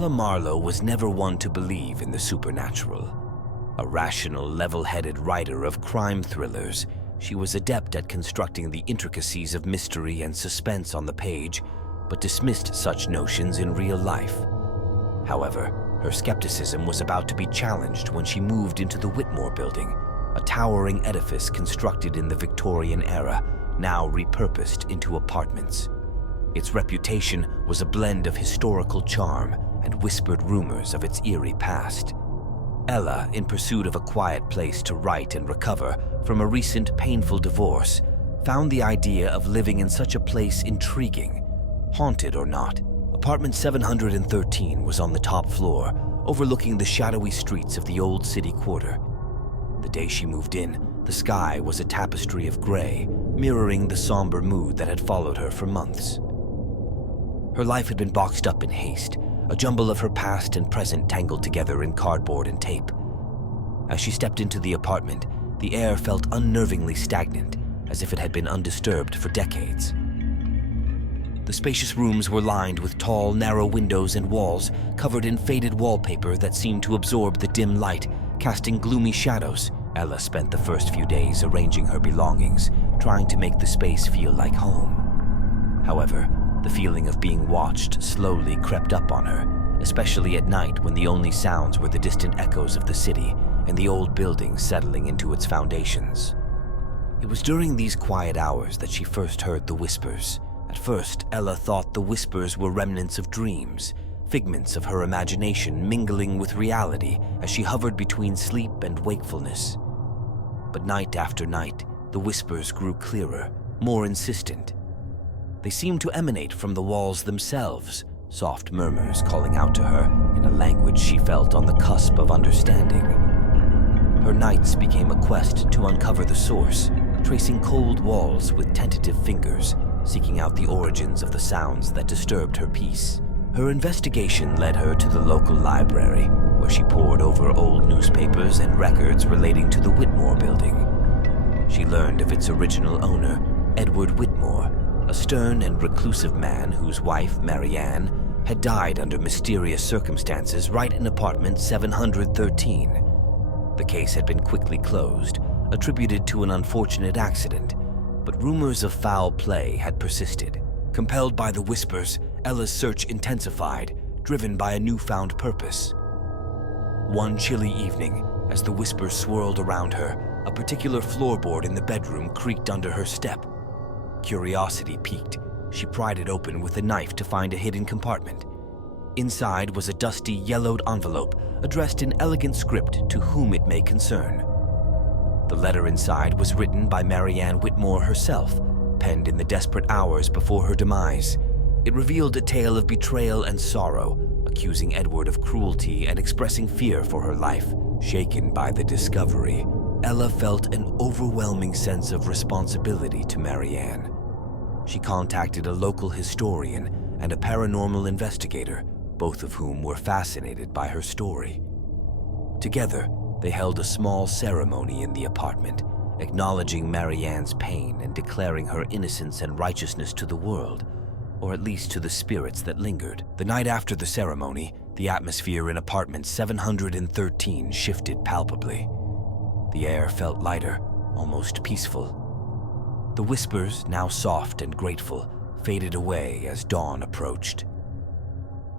Ella Marlowe was never one to believe in the supernatural. A rational, level-headed writer of crime thrillers, she was adept at constructing the intricacies of mystery and suspense on the page, but dismissed such notions in real life. However, her skepticism was about to be challenged when she moved into the Whitmore Building, a towering edifice constructed in the Victorian era, now repurposed into apartments. Its reputation was a blend of historical charm and whispered rumors of its eerie past. Ella, in pursuit of a quiet place to write and recover from a recent painful divorce, found the idea of living in such a place intriguing. Haunted or not, apartment 713 was on the top floor, overlooking the shadowy streets of the old city quarter. The day she moved in, the sky was a tapestry of gray, mirroring the somber mood that had followed her for months. Her life had been boxed up in haste, a jumble of her past and present tangled together in cardboard and tape. As she stepped into the apartment, the air felt unnervingly stagnant, as if it had been undisturbed for decades. The spacious rooms were lined with tall, narrow windows and walls covered in faded wallpaper that seemed to absorb the dim light, casting gloomy shadows. Ella spent the first few days arranging her belongings, trying to make the space feel like home. However, the feeling of being watched slowly crept up on her, especially at night when the only sounds were the distant echoes of the city and the old building settling into its foundations. It was during these quiet hours that she first heard the whispers. At first, Ella thought the whispers were remnants of dreams, figments of her imagination mingling with reality as she hovered between sleep and wakefulness. But night after night, the whispers grew clearer, more insistent. They seemed to emanate from the walls themselves, soft murmurs calling out to her in a language she felt on the cusp of understanding. Her nights became a quest to uncover the source, tracing cold walls with tentative fingers, seeking out the origins of the sounds that disturbed her peace. Her investigation led her to the local library, where she pored over old newspapers and records relating to the Whitmore Building. She learned of its original owner, Edward Whitmore, a stern and reclusive man whose wife, Mary Ann, had died under mysterious circumstances right in apartment 713. The case had been quickly closed, attributed to an unfortunate accident, but rumors of foul play had persisted. Compelled by the whispers, Ella's search intensified, driven by a newfound purpose. One chilly evening, as the whispers swirled around her, a particular floorboard in the bedroom creaked under her step. Curiosity piqued. She pried it open with a knife to find a hidden compartment. Inside was a dusty, yellowed envelope addressed in elegant script to whom it may concern. The letter inside was written by Mary Ann Whitmore herself, penned in the desperate hours before her demise. It revealed a tale of betrayal and sorrow, accusing Edward of cruelty and expressing fear for her life. Shaken by the discovery, Ella felt an overwhelming sense of responsibility to Mary Ann. She contacted a local historian and a paranormal investigator, both of whom were fascinated by her story. Together, they held a small ceremony in the apartment, acknowledging Mary Ann's pain and declaring her innocence and righteousness to the world, or at least to the spirits that lingered. The night after the ceremony, the atmosphere in apartment 713 shifted palpably. The air felt lighter, almost peaceful. The whispers, now soft and grateful, faded away as dawn approached.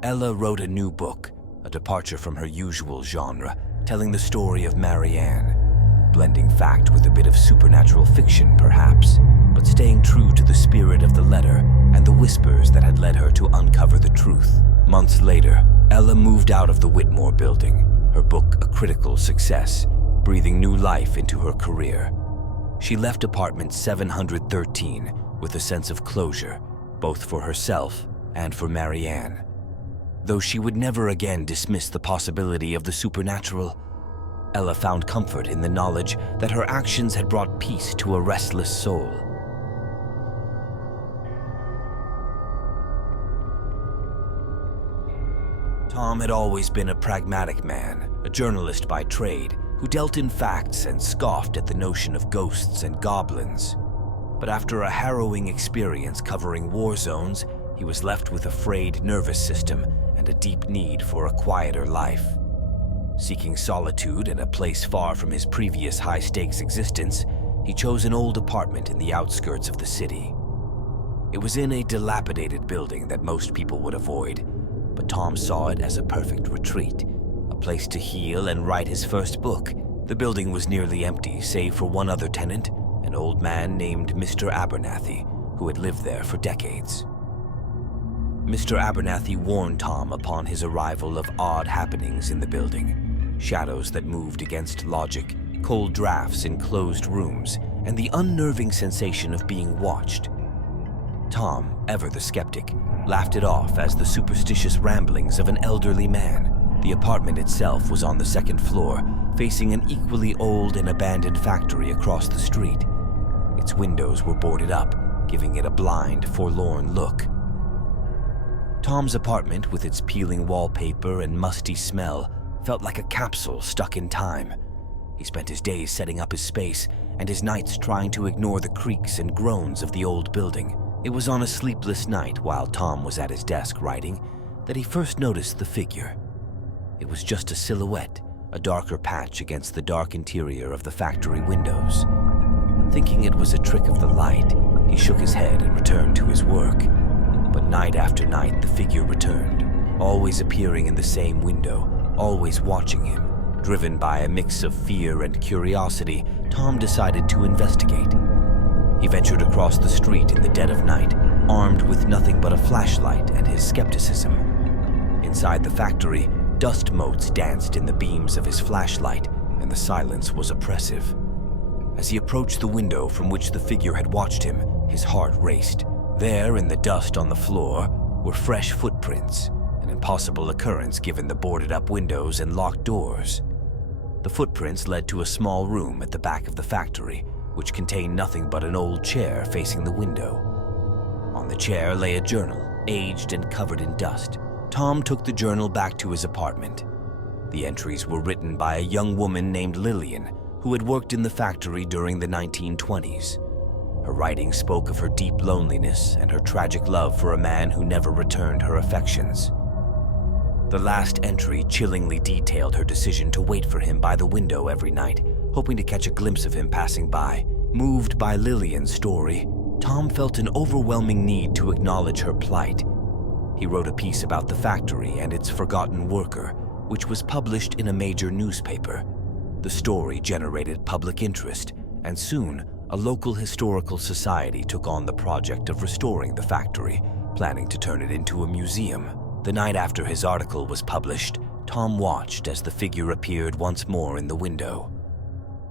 Ella wrote a new book, a departure from her usual genre, telling the story of Mary Ann, blending fact with a bit of supernatural fiction perhaps, but staying true to the spirit of the letter and the whispers that had led her to uncover the truth. Months later, Ella moved out of the Whitmore Building, her book a critical success, breathing new life into her career. She left apartment 713 with a sense of closure, both for herself and for Mary Ann. Though she would never again dismiss the possibility of the supernatural, Ella found comfort in the knowledge that her actions had brought peace to a restless soul. Tom had always been a pragmatic man, a journalist by trade, who dealt in facts and scoffed at the notion of ghosts and goblins. But after a harrowing experience covering war zones, he was left with a frayed nervous system and a deep need for a quieter life. Seeking solitude and a place far from his previous high-stakes existence, he chose an old apartment in the outskirts of the city. It was in a dilapidated building that most people would avoid, but Tom saw it as a perfect retreat, a place to heal and write his first book. The building was nearly empty, save for one other tenant, an old man named Mr. Abernathy, who had lived there for decades. Mr. Abernathy warned Tom upon his arrival of odd happenings in the building, shadows that moved against logic, cold drafts in closed rooms, and the unnerving sensation of being watched. Tom, ever the skeptic, laughed it off as the superstitious ramblings of an elderly man. The apartment itself was on the second floor, facing an equally old and abandoned factory across the street. Its windows were boarded up, giving it a blind, forlorn look. Tom's apartment, with its peeling wallpaper and musty smell, felt like a capsule stuck in time. He spent his days setting up his space and his nights trying to ignore the creaks and groans of the old building. It was on a sleepless night while Tom was at his desk writing that he first noticed the figure. It was just a silhouette, a darker patch against the dark interior of the factory windows. Thinking it was a trick of the light, he shook his head and returned to his work. But night after night, the figure returned, always appearing in the same window, always watching him. Driven by a mix of fear and curiosity, Tom decided to investigate. He ventured across the street in the dead of night, armed with nothing but a flashlight and his skepticism. Inside the factory, dust motes danced in the beams of his flashlight, and the silence was oppressive. As he approached the window from which the figure had watched him, his heart raced. There, in the dust on the floor, were fresh footprints, an impossible occurrence given the boarded-up windows and locked doors. The footprints led to a small room at the back of the factory, which contained nothing but an old chair facing the window. On the chair lay a journal, aged and covered in dust. Tom took the journal back to his apartment. The entries were written by a young woman named Lillian, who had worked in the factory during the 1920s. Her writing spoke of her deep loneliness and her tragic love for a man who never returned her affections. The last entry chillingly detailed her decision to wait for him by the window every night, hoping to catch a glimpse of him passing by. Moved by Lillian's story, Tom felt an overwhelming need to acknowledge her plight. He wrote a piece about the factory and its forgotten worker, which was published in a major newspaper. The story generated public interest, and soon a local historical society took on the project of restoring the factory, planning to turn it into a museum. The night after his article was published, Tom watched as the figure appeared once more in the window.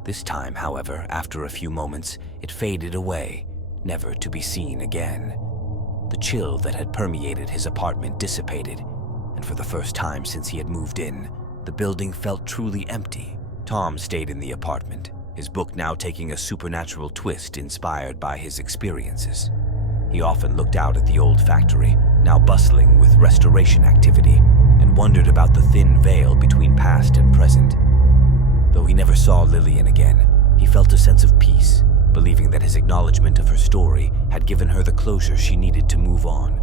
This time, however, after a few moments, it faded away, never to be seen again. The chill that had permeated his apartment dissipated, and for the first time since he had moved in, the building felt truly empty. Tom stayed in the apartment, his book now taking a supernatural twist inspired by his experiences. He often looked out at the old factory, now bustling with restoration activity, and wondered about the thin veil between past and present. Though he never saw Lillian again, he felt a sense of peace, believing that his acknowledgement of her story had given her the closure she needed to move on.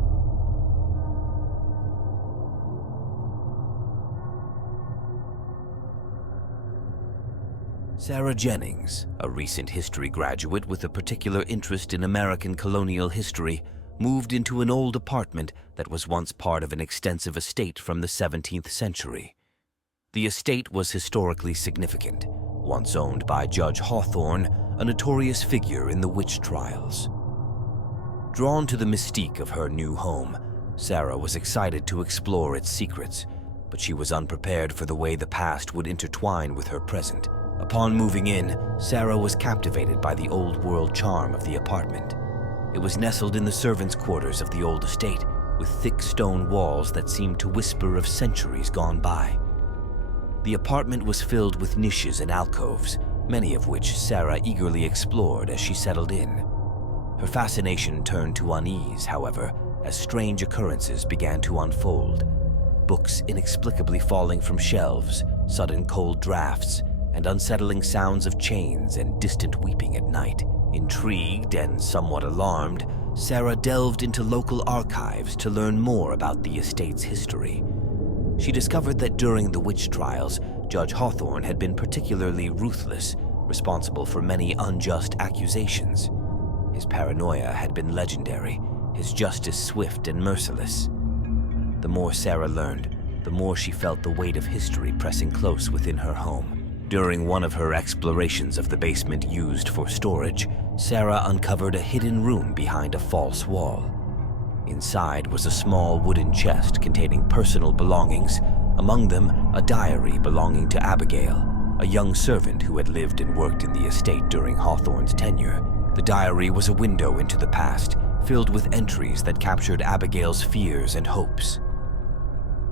Sarah Jennings, a recent history graduate with a particular interest in American colonial history, moved into an old apartment that was once part of an extensive estate from the 17th century. The estate was historically significant, once owned by Judge Hawthorne, a notorious figure in the witch trials. Drawn to the mystique of her new home, Sarah was excited to explore its secrets, but she was unprepared for the way the past would intertwine with her present. Upon moving in, Sarah was captivated by the old-world charm of the apartment. It was nestled in the servants' quarters of the old estate, with thick stone walls that seemed to whisper of centuries gone by. The apartment was filled with niches and alcoves, many of which Sarah eagerly explored as she settled in. Her fascination turned to unease, however, as strange occurrences began to unfold. Books inexplicably falling from shelves, sudden cold drafts, and unsettling sounds of chains and distant weeping at night. Intrigued and somewhat alarmed, Sarah delved into local archives to learn more about the estate's history. She discovered that during the witch trials, Judge Hawthorne had been particularly ruthless, responsible for many unjust accusations. His paranoia had been legendary, his justice swift and merciless. The more Sarah learned, the more she felt the weight of history pressing close within her home. During one of her explorations of the basement used for storage, Sarah uncovered a hidden room behind a false wall. Inside was a small wooden chest containing personal belongings, among them a diary belonging to Abigail, a young servant who had lived and worked in the estate during Hawthorne's tenure. The diary was a window into the past, filled with entries that captured Abigail's fears and hopes.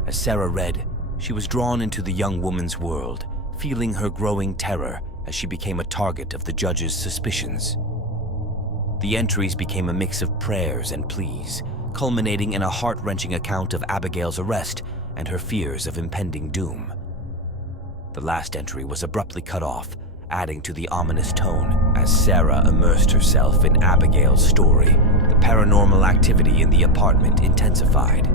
As Sarah read, she was drawn into the young woman's world, feeling her growing terror as she became a target of the judge's suspicions. The entries became a mix of prayers and pleas, culminating in a heart-wrenching account of Abigail's arrest and her fears of impending doom. The last entry was abruptly cut off, adding to the ominous tone as Sarah immersed herself in Abigail's story. The paranormal activity in the apartment intensified.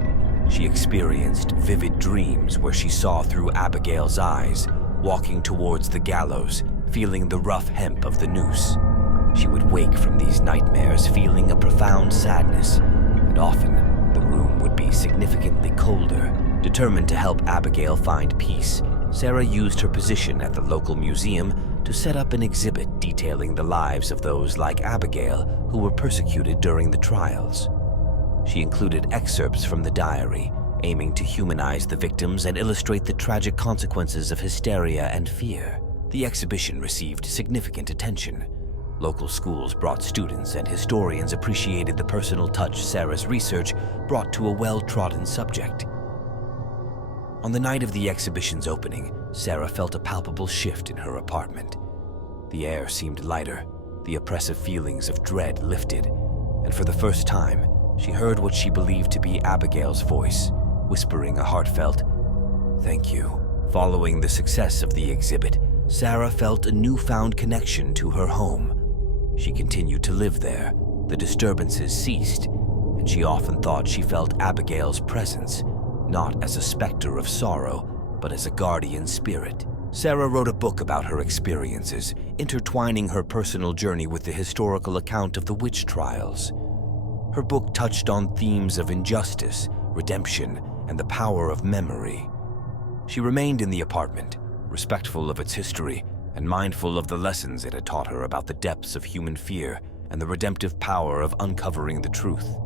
She experienced vivid dreams where she saw through Abigail's eyes, walking towards the gallows, feeling the rough hemp of the noose. She would wake from these nightmares feeling a profound sadness, and often the room would be significantly colder. Determined to help Abigail find peace, Sarah used her position at the local museum to set up an exhibit detailing the lives of those like Abigail who were persecuted during the trials. She included excerpts from the diary, aiming to humanize the victims and illustrate the tragic consequences of hysteria and fear. The exhibition received significant attention. Local schools brought students, and historians appreciated the personal touch Sarah's research brought to a well-trodden subject. On the night of the exhibition's opening, Sarah felt a palpable shift in her apartment. The air seemed lighter, the oppressive feelings of dread lifted, and for the first time, she heard what she believed to be Abigail's voice, whispering a heartfelt, "Thank you." Following the success of the exhibit, Sarah felt a newfound connection to her home. She continued to live there, the disturbances ceased, and she often thought she felt Abigail's presence, not as a specter of sorrow, but as a guardian spirit. Sarah wrote a book about her experiences, intertwining her personal journey with the historical account of the witch trials. Her book touched on themes of injustice, redemption, and the power of memory. She remained in the apartment, respectful of its history and mindful of the lessons it had taught her about the depths of human fear and the redemptive power of uncovering the truth.